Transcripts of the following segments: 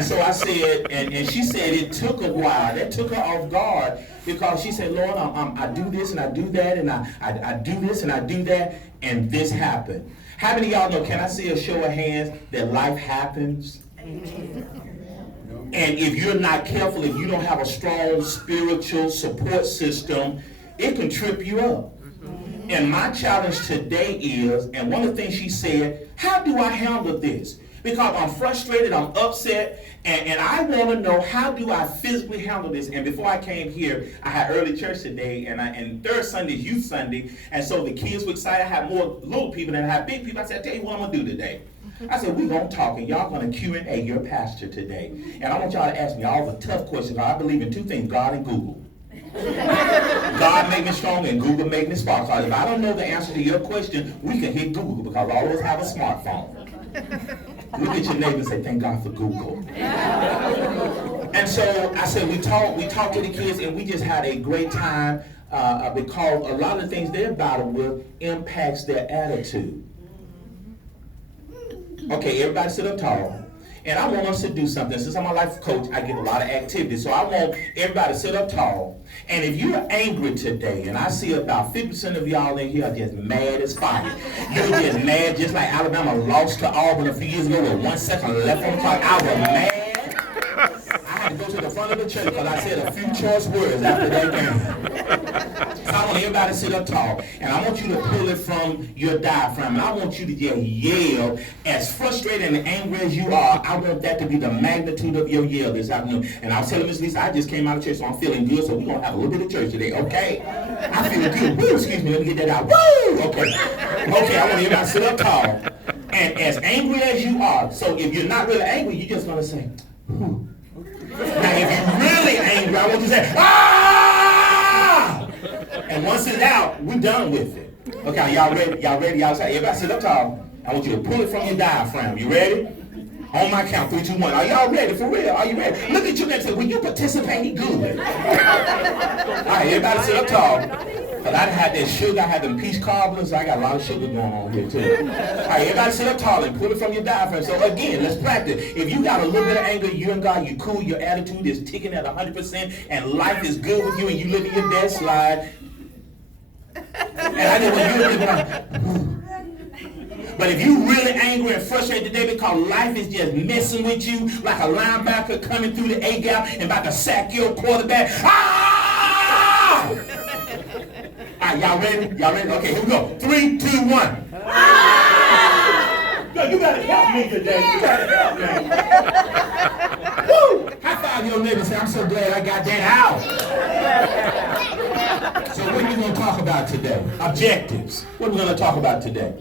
And so I said, and she said it took a while. That took her off guard because she said, Lord, I do this and I do that and I do this and I do that, and this happened. How many of y'all know, can I see a show of hands, that life happens? And if you're not careful, if you don't have a strong spiritual support system, it can trip you up. And my challenge today is, and one of the things she said, how do I handle this? Because I'm frustrated, I'm upset, and I want to know, how do I physically handle this? And before I came here, I had early church today, and third Sunday is youth Sunday, and so the kids were excited. I had more little people than I had big people. I said, I'll tell you what I'm going to do today. I said, we're going to talk, and y'all going to Q&A your pastor today. And I want y'all to ask me all the tough questions. I believe in two things, God and Google. God made me strong and Google made me smart. So if I don't know the answer to your question, we can hit Google, because all of us have a smartphone. Look at your neighbor and say, thank God for Google. And so I said, we talked to the kids, and we just had a great time because a lot of the things they're battling with impacts their attitude. Okay, everybody sit up tall. And I want us to do something. Since I'm a life coach, I get a lot of activities. So I want everybody to sit up tall. And if you're angry today, and I see about 50% of y'all in here are just mad as fire. You're just mad, just like Alabama lost to Auburn a few years ago with 1 second left on the clock. I was mad. I had to go to the front of the church because I said a few choice words after that game. So I want everybody to sit up tall. And I want you to pull it from your diaphragm. And I want you to just yell. As frustrated and angry as you are, I want that to be the magnitude of your yell this afternoon. And I was telling Miss Lisa, I just came out of church, so I'm feeling good. So we're going to have a little bit of church today, okay? I feel good. Woo, excuse me, let me get that out. Woo! Okay. Okay, I want everybody to sit up tall. And as angry as you are, so if you're not really angry, you're just going to say, whew. Now, if you're really angry, I want you to say, ah! And once it's out, we're done with it. Okay, y'all ready? Y'all ready? Y'all say, everybody sit up tall. I want you to pull it from your diaphragm. You ready? On my count, 3, 2, 1. Are y'all ready? For real? Are you ready? Look at you next to me. Will you participate? Good. All right, everybody sit up tall. But I had that sugar, I had them peach cobblers, so I got a lot of sugar going on here too. All right, everybody sit up tall and pull it from your diaphragm. So again, let's practice. If you got a little bit of anger, you and God, you cool, your attitude is ticking at 100%, and life is good with you, and you living your best life. And I know when you're but if you really angry and frustrated today because life is just messing with you like a linebacker coming through the A-gap and about to sack your quarterback, ah! All right, y'all ready? Y'all ready? Okay, here we go. 3, 2, 1. Yo, you gotta help me today. You gotta help me. Woo! High five your neighbor and say, I'm so glad I got that out. So what are we gonna talk about today? Objectives. What are we gonna talk about today?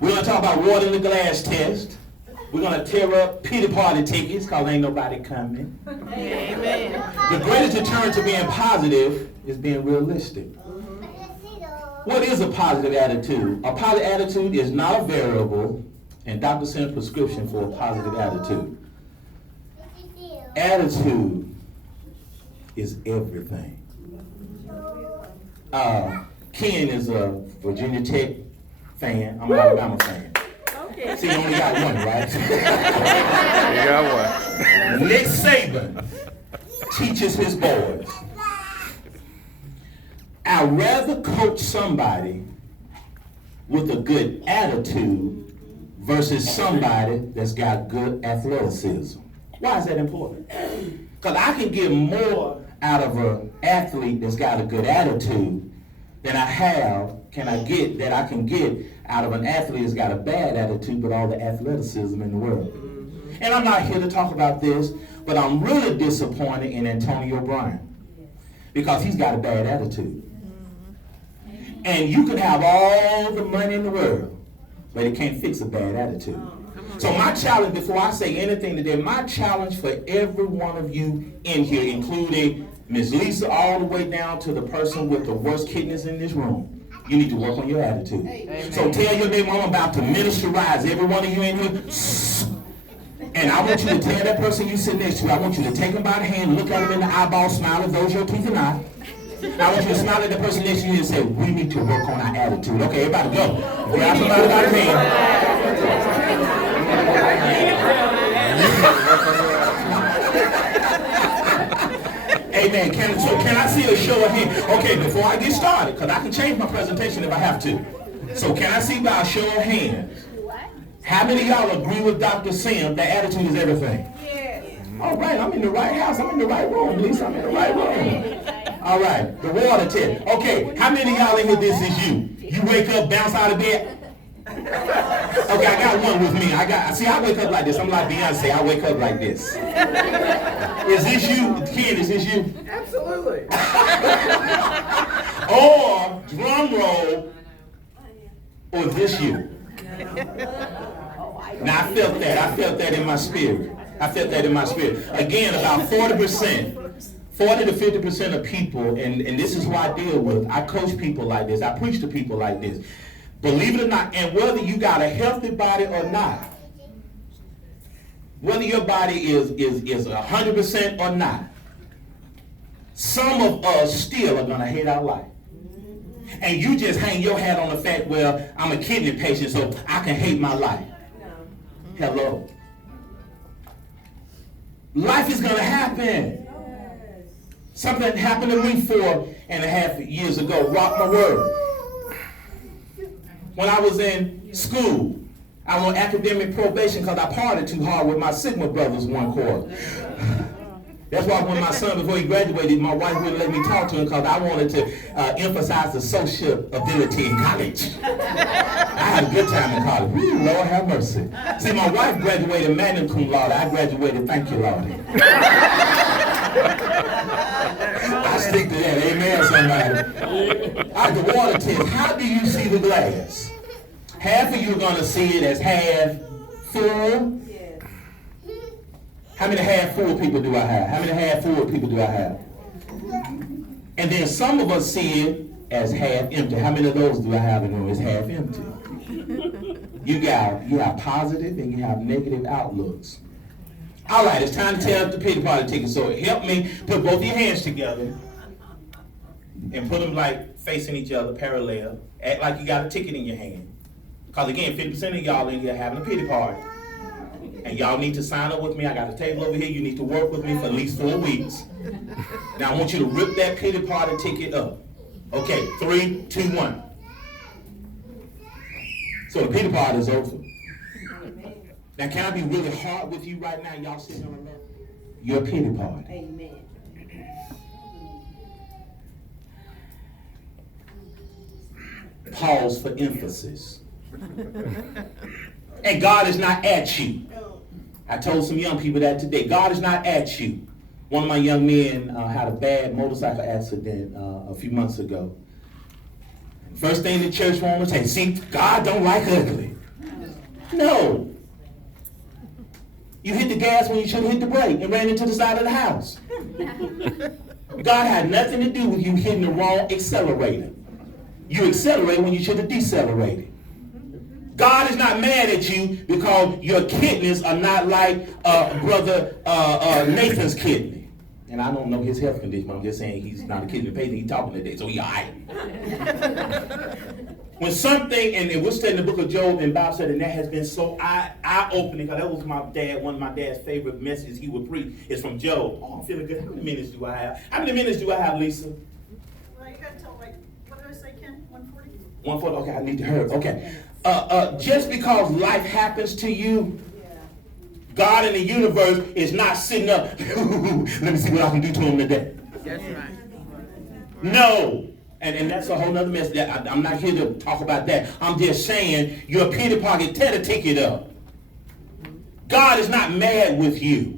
We're gonna talk about water in the glass test. We're gonna tear up pity party tickets because ain't nobody coming. Amen. The greatest deterrent to being positive is being realistic. What is a positive attitude? A positive attitude is not a variable, and Dr. sent a prescription for a positive attitude. Attitude is everything. Ken is a Virginia Tech fan. I'm an Alabama fan. Okay. See, you only got one, right? You got one. Nick Saban teaches his boys. I'd rather coach somebody with a good attitude versus somebody that's got good athleticism. Why is that important? Because I can get more out of an athlete that's got a good attitude than I can get out of an athlete that's got a bad attitude but all the athleticism in the world. And I'm not here to talk about this, but I'm really disappointed in Antonio Brown because he's got a bad attitude. And you can have all the money in the world, but it can't fix a bad attitude. So my challenge, before I say anything today, my challenge for every one of you in here, including Ms. Lisa, all the way down to the person with the worst kidneys in this room, you need to work on your attitude. Amen. So tell your neighbor, I'm about to ministerize every one of you in here. And I want you to tell that person you sit next to, I want you to take them by the hand, look at them in the eyeball, smile if those your teeth or not. I want you to smile at the person next to you and say, we need to work on our attitude. Okay, everybody go. Grab somebody by the hand. Okay, before I get started, because I can change my presentation if I have to. So can I see by a show of hands, how many of y'all agree with Dr. Sim that attitude is everything? Yes. All right, I'm in the right house. I'm in the right room, Lisa. I'm in the right room. All right, the water test. Okay, how many of y'all in here, this is you? You wake up, bounce out of bed? Okay, I got one with me. I wake up like this. I'm like Beyonce. I wake up like this. Is this you? Ken, is this you? Absolutely. Or, drum roll, or is this you? Now, I felt that in my spirit. Again, about 40%, 40 to 50% of people, and this is who I deal with. I coach people like this. I preach to people like this. Believe it or not, and whether you got a healthy body or not, whether your body is 100% or not, some of us still are going to hate our life. And you just hang your hat on the fact, well, I'm a kidney patient, so I can hate my life. Hello. Life is going to happen. Something happened to me 4.5 years ago, rocked my world. When I was in school, I was on academic probation because I partied too hard with my Sigma brothers one quarter. That's why when my son, before he graduated, my wife wouldn't let me talk to him because I wanted to emphasize the social ability in college. I had a good time in college. Woo, Lord have mercy. See, my wife graduated magna cum laude. I graduated thank you, Lord. I stick to that. Amen, somebody. All right, the water test. How do you see the glass? Half of you are going to see it as half full. How many half full people do I have? How many half full people do I have? And then some of us see it as half empty. How many of those do I have in the room? It's half empty. You have positive and you have negative outlooks. All right, it's time to tear up the pity party ticket. So help me put both your hands together and put them like facing each other, parallel. Act like you got a ticket in your hand. Because again, 50% of y'all in here having a pity party. And y'all need to sign up with me. I got a table over here. You need to work with me for at least 4 weeks. Now I want you to rip that pity party ticket up. Okay, 3, 2, 1. So the pity party is over. Now can I be really hard with you right now? Y'all sitting on the left? You're a pity party. Amen. Pause for emphasis. And God is not at you. I told some young people that today. God is not at you. One of my young men had a bad motorcycle accident a few months ago. First thing the church wanted to say, see, God don't like ugly. No. You hit the gas when you should have hit the brake and ran into the side of the house. God had nothing to do with you hitting the wrong accelerator. You accelerate when you should have decelerated. God is not mad at you because your kidneys are not like Brother Nathan's kidney. And I don't know his health condition, but I'm just saying he's not a kidney patient. He's talking today, so he's all right. When something, and we're studying the book of Job, and Bob said, and that has been so eye-opening, because that was one of my dad's favorite messages he would preach, is from Job. Oh, I'm feeling good. How many minutes do I have? How many minutes do I have, Lisa? Well, you got to tell, like, what did I say, Ken? 140? 140, okay, I need to hurry. Okay. Just because life happens to you, God in the universe is not sitting up, let me see what I can do to him today. That's right. No. And that's a whole nother mess. I'm not here to talk about that. I'm just saying, your pity party, tear the ticket up. God is not mad with you.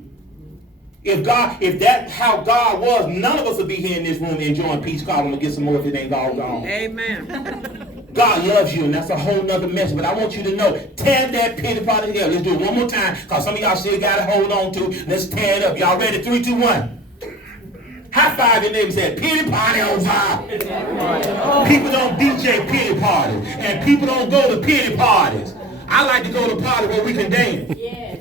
If that's how God was, none of us would be here in this room enjoying peace. God, I'm going to get some more if it ain't all gone. Amen. God loves you, and that's a whole nother message. But I want you to know, tear that pity party together. Let's do it one more time, because some of y'all still got to hold on to. Let's tear it up. Y'all ready? 3, 2, 1. High five your neighbor and say, pity party over. People don't DJ pity parties, and people don't go to pity parties. I like to go to parties where we can dance. Yes.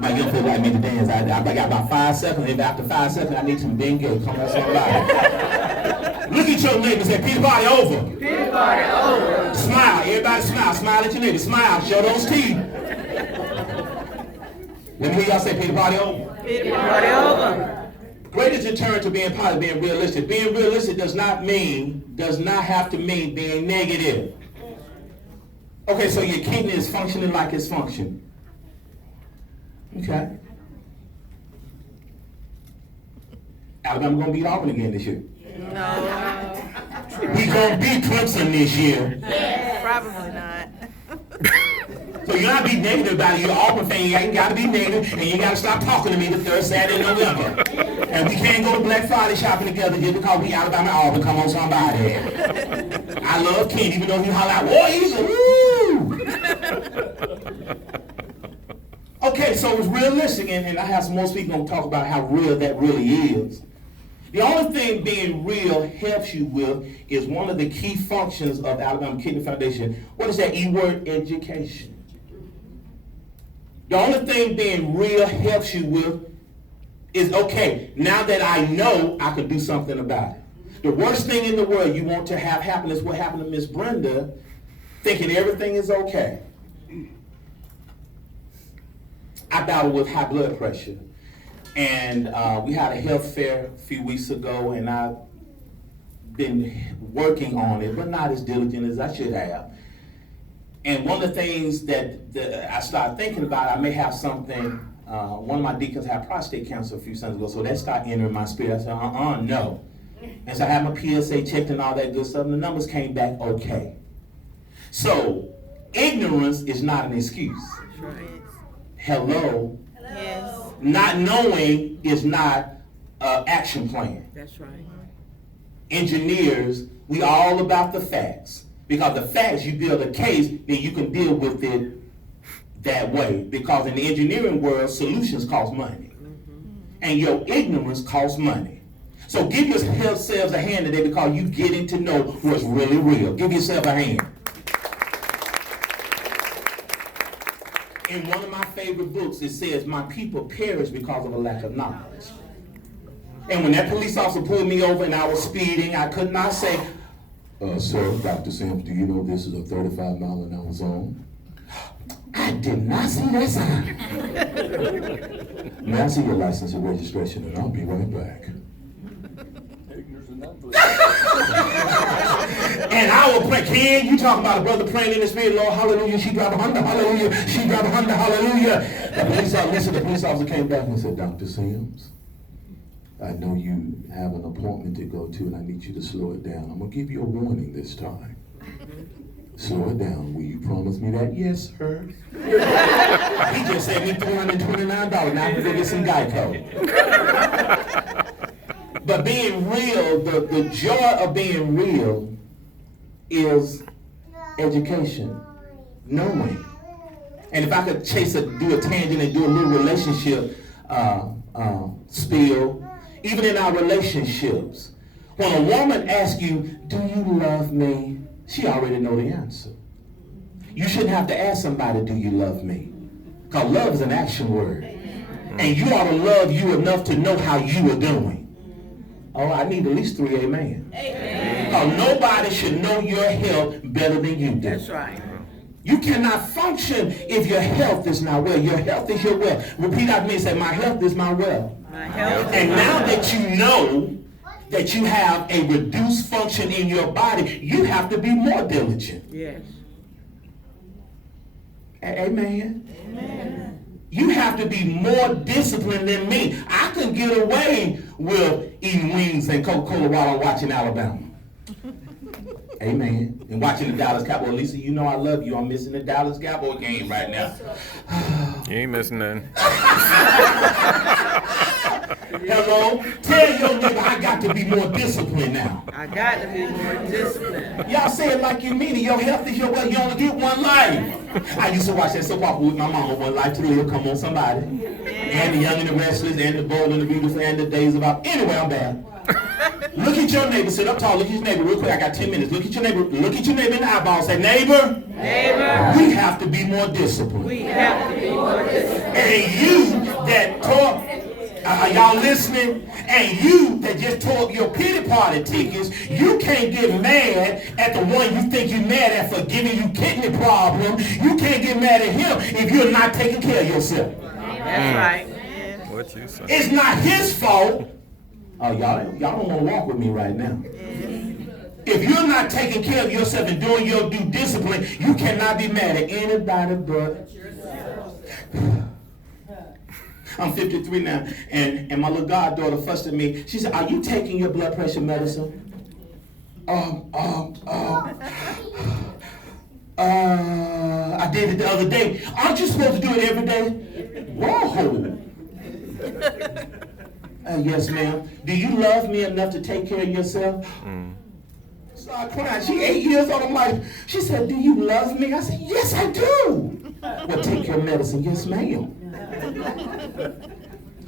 My young people like me to dance. I got about 5 seconds. If after 5 seconds, I need some bingo. Come on, somebody. Look at your neighbor and say, pity party over. Pity party over. Smile. Everybody smile. Smile at your neighbor. Smile. Show those teeth. Let me hear y'all say pity party over. Pity party over. Greatest deterrent to being positive, being realistic. Being realistic does not have to mean being negative. Okay, so your kidney is functioning like it's functioning. Okay. Alabama gonna beat Auburn again this year. No. We gonna beat Clemson this year. Probably not. So you're not be negative about it. You're an Auburn fan. You ain't got to be negative, and you got to stop talking to me the third Saturday in November. And we can't go to Black Friday shopping together just because we Alabama Auburn. Come on, somebody. I love Ken, even though he holler out, "Boy, he's a woo." Okay, so it's realistic, and I have some more speakers going to talk about how real that really is. The only thing being real helps you with is one of the key functions of Alabama Kidney Foundation. What is that E word? Education. The only thing being real helps you with is, okay, now that I know, I can do something about it. The worst thing in the world you want to have happen is what happened to Miss Brenda, thinking everything is okay. I battle with high blood pressure. And we had a health fair a few weeks ago, and I've been working on it, but not as diligent as I should have. And one of the things that I started thinking about, I may have something, one of my deacons had prostate cancer a few Sundays ago, so that started entering my spirit. I said, no. And so I had my PSA checked and all that good stuff, and the numbers came back okay. So, ignorance is not an excuse. Right. Hello? Yes. Not knowing is not an action plan. That's right. Engineers, we all about the facts. Because the facts, you build a case, then you can deal with it that way. Because in the engineering world, solutions cost money. And your ignorance costs money. So give yourselves a hand today because you're getting to know what's really real. Give yourself a hand. In one of my favorite books, it says, my people perish because of a lack of knowledge. And when that police officer pulled me over and I was speeding, I could not say, sir, Dr. Sims, do you know this is a 35-mile-an-hour zone? I did not see that sign. May I see your license and registration, and I'll be right back. And I will pray. Ken, you talking about a brother praying in the spirit, Lord, hallelujah, she drive a Honda, hallelujah, she drive a Honda, hallelujah. The police officer came back and said, Dr. Sims, I know you have an appointment to go to, and I need you to slow it down. I'm going to give you a warning this time. Slow it down. Will you promise me that? Yes, sir. He just saved me $329. Now I can go get some Geico. But being real, the joy of being real is education, knowing. And if I could do a tangent and do a little relationship spiel, even in our relationships, when a woman asks you, do you love me? She already know the answer. You shouldn't have to ask somebody, do you love me? Because love is an action word. And you ought to love you enough to know how you are doing. Oh, I need at least 3 amen. Because nobody should know your health better than you do. That's right. You cannot function if your health is not well. Your health is your wealth. Repeat after me and say, my health is my wealth. My health. And now that you know that you have a reduced function in your body, you have to be more diligent. Yes. Amen. Amen. You have to be more disciplined than me. I can get away with eating wings and Coca-Cola while I'm watching Alabama. Amen. And watching the Dallas Cowboys. Lisa, you know I love you. I'm missing the Dallas Cowboy game right now. You ain't missing nothing. Hello? Tell your neighbor I got to be more disciplined now. I got to be more disciplined. Y'all say it like you mean it. Your health is your wealth. You only get one life. I used to watch that soap opera with my mama, One Life to Live. Come on, somebody. And The Young and the Restless, and The Bold and the Beautiful, and The Days of Our... Anyway, I'm bad. Look at your neighbor. Sit up tall. Look at your neighbor real quick. I got 10 minutes. Look at your neighbor. Look at your neighbor in the eyeball. Say, neighbor. Neighbor. We have to be more disciplined. We have to be more disciplined. And you that talk... Are y'all listening? And you that just tore up your pity party tickets, you can't get mad at the one you think you're mad at for giving you kidney problems. You can't get mad at him if you're not taking care of yourself. That's right. What you say? It's not his fault Y'all don't want to walk with me right now. If you're not taking care of yourself and doing your due discipline, you cannot be mad at anybody but yourself. I'm 53 now, and my little goddaughter fussed at me. She said, "Are you taking your blood pressure medicine?" I did it the other day. Aren't you supposed to do it every day? Whoa. Yes, ma'am. Do you love me enough to take care of yourself? Started crying. She 8 years old. I'm like, she said, "Do you love me?" I said, "Yes, I do." "Well, take your medicine." "Yes, ma'am."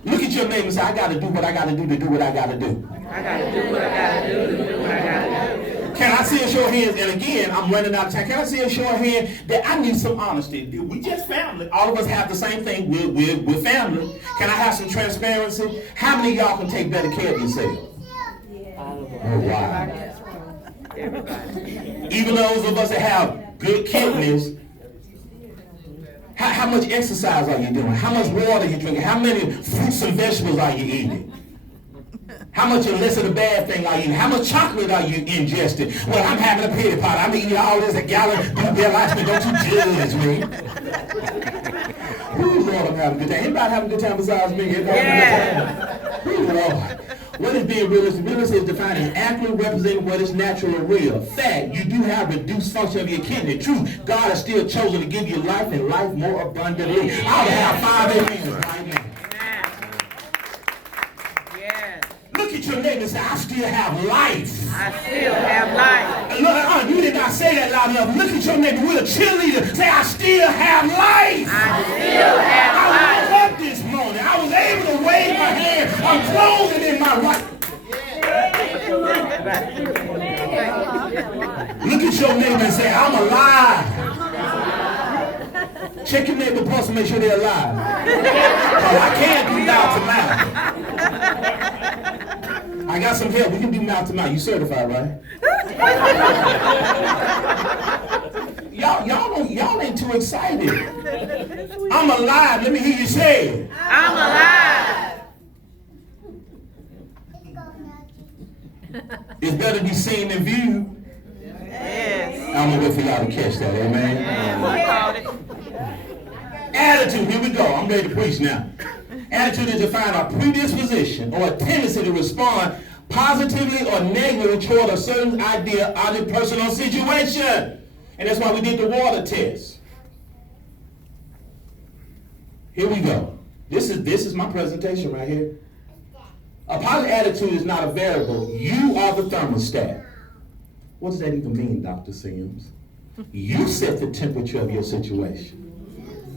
Look at your neighbor and say, "I got to do what I got to do to do what I got to do." I gotta do what I gotta do to do what I gotta do. Can I see a show of hands? And again, I'm running out of time. Can I see a show of hands that I need some honesty? We just family. All of us have the same thing. We're family. Can I have some transparency? How many of y'all can take better care of yourselves? Oh, wow. Even those of us that have good kidneys, how much exercise are you doing? How much water are you drinking? How many fruits and vegetables are you eating? How much less of the bad thing are you eating? How much chocolate are you ingesting? "Well, I'm having a pity pot. I'm eating all this, a gallon. Don't realize me. Don't you judge me." Ooh, Lord, I'm having a good time. Anybody having a good time besides me? Yeah. Ooh, Lord. What is being realistic? Realistic is defined as accurately representing what is natural and real. Fact, you do have reduced function of your kidney. Truth, God has still chosen to give you life and life more abundantly. I would have 5 amens right now. Yes. Look at your neighbor and say, "I still have life." I still have life. Look, you did not say that loud enough. Look at your neighbor with a cheerleader. Say, "I still have life." I still have I life. woke up this morning. I was able to wave my hand. I'm clothing in my right. Look at your neighbor and say, "I'm alive." Check your neighbor pulse and make sure they're alive. Oh, I can't do mouth to mouth. I got some help. We can do mouth to mouth. You certified, right? Y'all ain't too excited. I'm alive. Let me hear you say it. I'm alive. It's better to be seen than viewed. Yes. I'm gonna wait for y'all to catch that, amen. Yes, I called it. Attitude, here we go. I'm ready to preach now. Attitude is defined by predisposition or a tendency to respond positively or negatively toward a certain idea, object, person, or situation. And that's why we did the water test. Here we go. This is my presentation right here. A positive attitude is not a variable. You are the thermostat. What does that even mean, Dr. Sims? You set the temperature of your situation.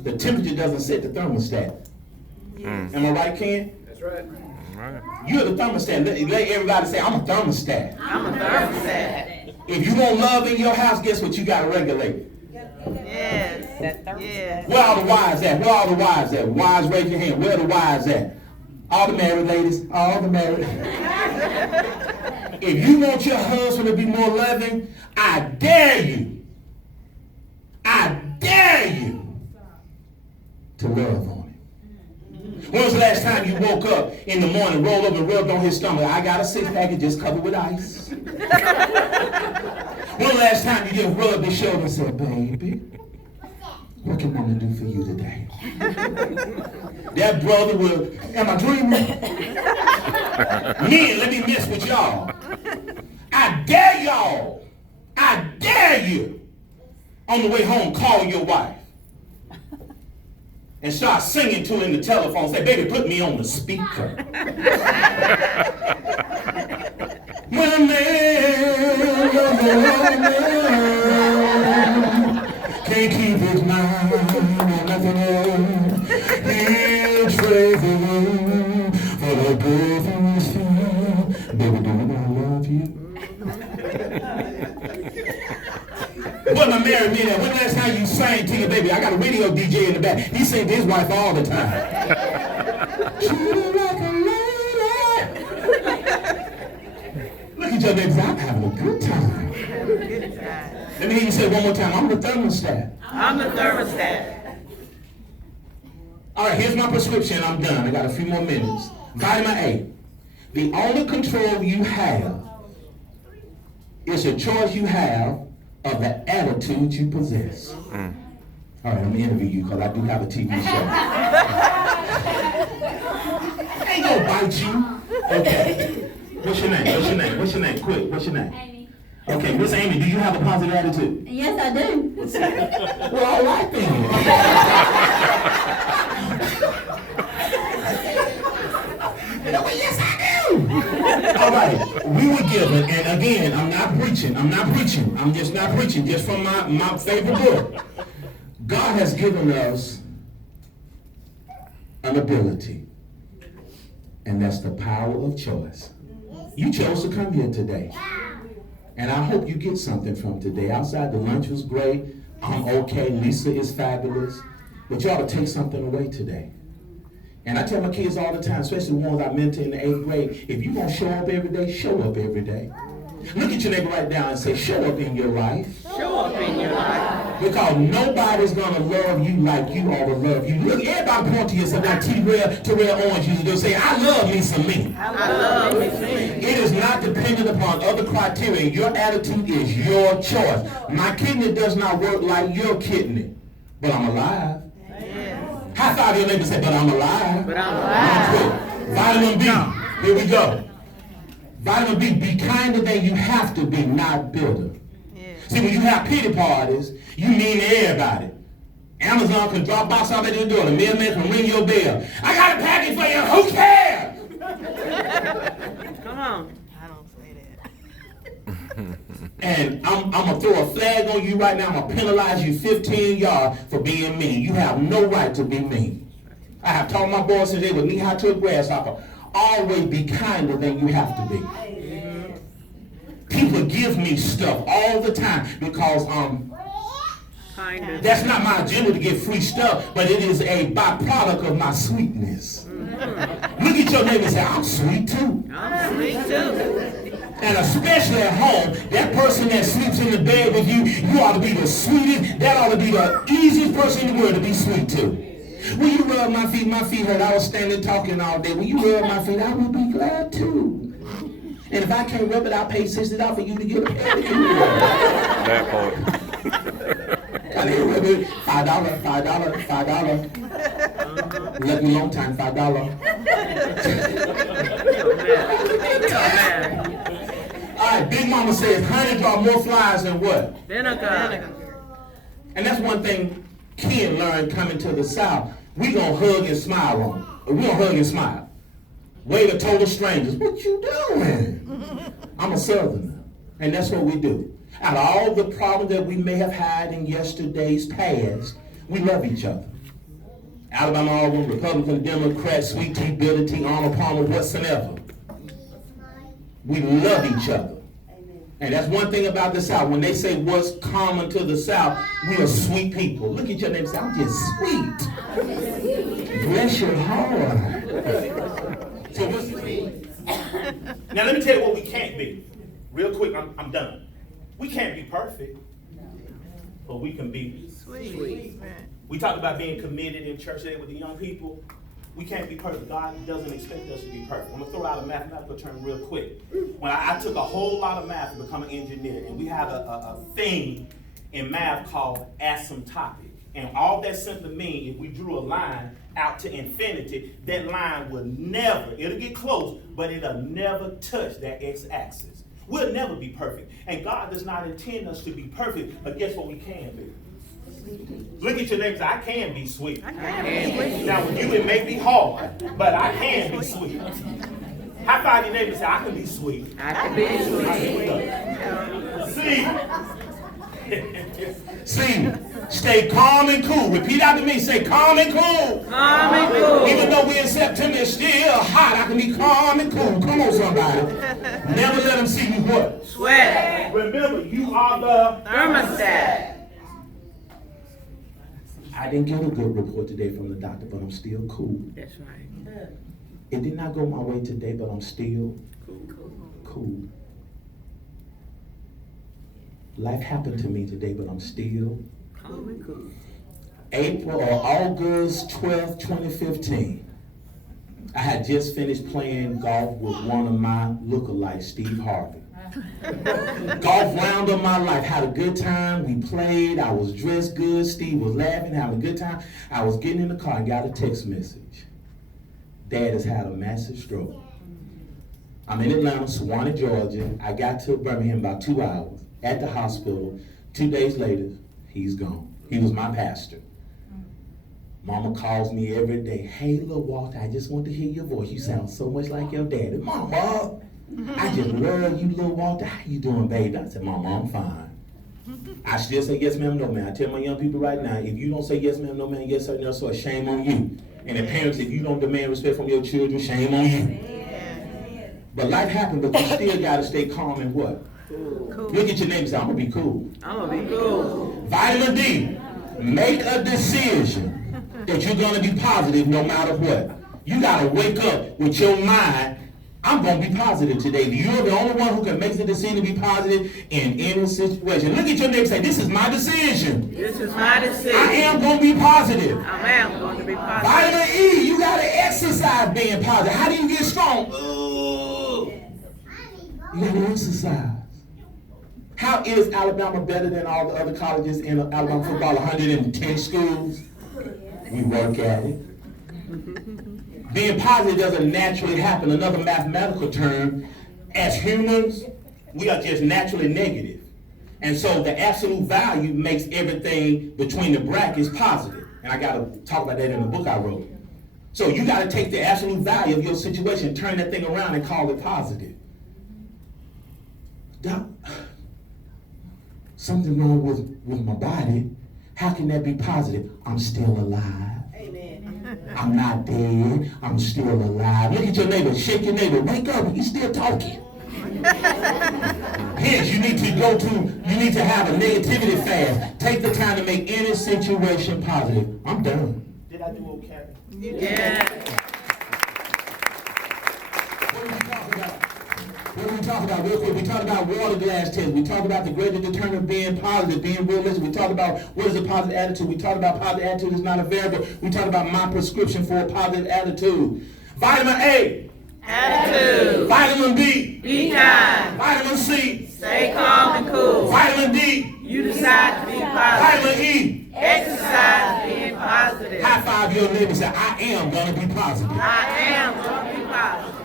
The temperature doesn't set the thermostat. Am I right, Ken? That's right. Right. You're the thermostat. Let everybody say, "I'm a thermostat." I'm a thermostat. If you want love in your house, guess what? You got to regulate it. Yes. Yes. Where are the wives at? Where are the wives at? Wives, raise your hand. Where are the wives at? All the married ladies. All the married. If you want your husband to be more loving, I dare you. I dare you to love on him. When was the last time you woke up in the morning, rolled up and rubbed on his stomach? "I got a 6-pack and just covered with ice." When was the last time you just rubbed his shoulder and said, "Baby, what can mama do for you today?" That brother will, am I dreaming? Men, let me mess with y'all. I dare y'all. I dare you. On the way home, call your wife. And start singing to her in the telephone. Say, "Baby, put me on the speaker." When a man can't keep his mind on nothing else, he'll trade the room for the good things feel. Baby, do I love you? What my married men at? When last time you sang to your baby? I got a radio DJ in the back. He sing to his wife all the time. Treat her like a lady. Look at your neighbors. I'm having a good time. Let me hear you say it one more time. I'm the thermostat. I'm the thermostat. All right, here's my prescription. I'm done. I got a few more minutes. Vitamin A. The only control you have is a choice you have of the attitude you possess. All right, I'm going to interview you because I do have a TV show. Ain't gonna bite you. Okay. What's your name? What's your name? What's your name? Quick, what's your name? Amy. Okay, Miss Amy, do you have a positive attitude? Yes, I do. Well, all right then. Well, yes, I do. All right, we were given, and again, I'm not preaching. I'm just not preaching, just from my favorite book. God has given us an ability, and that's the power of choice. You chose to come here today, and I hope you get something from today. Outside, the lunch was great. I'm okay. Lisa is fabulous. But you ought to take something away today. And I tell my kids all the time, especially the ones I mentor in the 8th grade, if you're going to show up every day, show up every day. Look at your neighbor right now and say, show up in your life. Show up in your life. Because nobody's going to love you like you ought to love you. Look, everybody point to yourself like Terrell Owens used to do. Say, I love me some me. I love me. It is not dependent upon other criteria. Your attitude is your choice. My kidney does not work like your kidney, but I'm alive. High five your neighbor and say, but I'm alive. But I'm alive. Vitamin B. Here we go. Vitamin B, be kinder than you have to be, not bitter. See, when you have pity parties, you mean everybody. Amazon can drop box off at your door. The mailman can ring your bell. I got a package for you. Who cares? Come on. I don't say that. And I'm going to throw a flag on you right now. I'm going to penalize you 15 yards for being mean. You have no right to be mean. I have taught my boys since they were knee-high to a grasshopper. Always be kinder than you have to be. People give me stuff all the time because that's not my agenda to get free stuff, but it is a byproduct of my sweetness. Look at your neighbor and say, I'm sweet too. I'm sweet too. And especially at home, that person that sleeps in the bed with you, you ought to be the sweetest. That ought to be the easiest person in the world to be sweet to. Will you rub my feet? My feet hurt. I was standing talking all day. Will you rub my feet? I would be glad too. And if I can't rub it, I'll pay $60 for you to get a pedicure. That part. $5. Let me long time, $5. All right, Big Mama says, honey draw more flies than what? Vinegar. And that's one thing Ken learned coming to the South. We gonna hug and smile on them. We gonna hug and smile. Wave at total strangers. What you doing? I'm a Southerner, and that's what we do. Out of all the problems that we may have had in yesterday's past, we love each other. Alabama, Auburn, Republican, Democrat, sweet tea, bitter tea, Arnold Palmer, whatsoever. We love each other. And that's one thing about the South. When they say what's common to the South, we are sweet people. Look at your neighbor and say, I'm just sweet. Bless your heart. So what's sweet? Now let me tell you what we can't be. Real quick, I'm done. We can't be perfect, but we can be Sweet. We talked about being committed in church today with the young people. We can't be perfect. God doesn't expect us to be perfect. I'm going to throw out a mathematical term real quick. When I took a whole lot of math to become an engineer, and we have a thing in math called asymptotic. And all that simply means if we drew a line out to infinity, that line will never, it'll get close, but it'll never touch that x-axis. We'll never be perfect. And God does not intend us to be perfect, but guess what we can be? Look at your neighbor and say, I can be sweet. Now with you it may be hard, but I can be sweet. High five your neighbor and say, I can be sweet. I can be sweet. See, stay calm and cool. Repeat after me. Say calm and cool. Calm and cool. Even though we're in September, it's still hot. I can be calm and cool. Come on, somebody. Never let them see you what? Sweat. Remember, you are the Thermostat. I didn't get a good report today from the doctor, but I'm still cool. That's right. It did not go my way today, but I'm still cool. Life happened to me today, but I'm still Calm and cool. April or August 12th, 2015. I had just finished playing golf with one of my lookalikes, Steve Harvey. Golf round of my life, had a good time. We played, I was dressed good, Steve was laughing, having a good time. I was getting in the car and got a text message. Dad has had a massive stroke. I'm in Atlanta, Sewanee, Georgia. I got to Birmingham about 2 hours at the hospital. 2 days later, he's gone. He was my pastor. Mama calls me every day. Hey, little Walter, I just want to hear your voice. You sound so much like your daddy. Mama, I just love you, little Walter. How you doing, baby? I said, Mama, I'm fine. I still say yes, ma'am, no, ma'am. I tell my young people right now, if you don't say yes, ma'am, no, ma'am, yes, sir, no, sir, shame on you. And the parents, if you don't demand respect from your children, shame on you. But life happened, but you still got to stay calm and what? Cool. Look at your neighbor and say, I'm going to be cool. I'm gonna be cool. Vitamin D, make a decision that you're going to be positive no matter what. You got to wake up with your mind, I'm going to be positive today. You're the only one who can make the decision to be positive in any situation. Look at your neighbor and say, this is my decision. This is my decision. I am going to be positive. I am going to be positive. Vitamin E, you got to exercise being positive. How do you get strong? You got to exercise. How is Alabama better than all the other colleges in Alabama football? 110 schools. We work at it. Being positive doesn't naturally happen. Another mathematical term, as humans, we are just naturally negative. And so the absolute value makes everything between the brackets positive. And I got to talk about that in the book I wrote. So you got to take the absolute value of your situation, turn that thing around and call it positive. Doc, something wrong with my body. How can that be positive? I'm still alive. Amen. I'm not dead. I'm still alive. Look at your neighbor. Shake your neighbor. Wake up. He's still talking. Hence, you need to have a negativity fast. Take the time to make any situation positive. I'm done. Did I do okay? Yeah. What did we talk about? What did we talk about real quick? We talked about water glass test. We talked about the greater determinant of being positive, being realistic. We talked about what is a positive attitude. We talked about positive attitude is not a variable. We talked about my prescription for a positive attitude. Vitamin A. Attitude. Vitamin B. Be kind. Vitamin C. Stay calm and cool. Vitamin D. You decide to be positive. Vitamin E. Exercise being positive. High five your neighbor and say, I am going to be positive. I am going to be positive.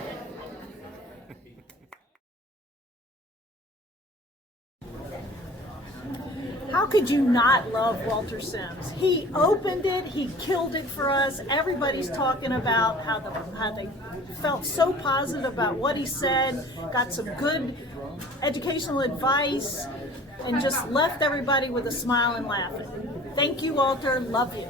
How could you not love Walter Sims? He opened it, he killed it for us. Everybody's talking about how they felt so positive about what he said, got some good educational advice, and just left everybody with a smile and laughing. Thank you, Walter. Love you.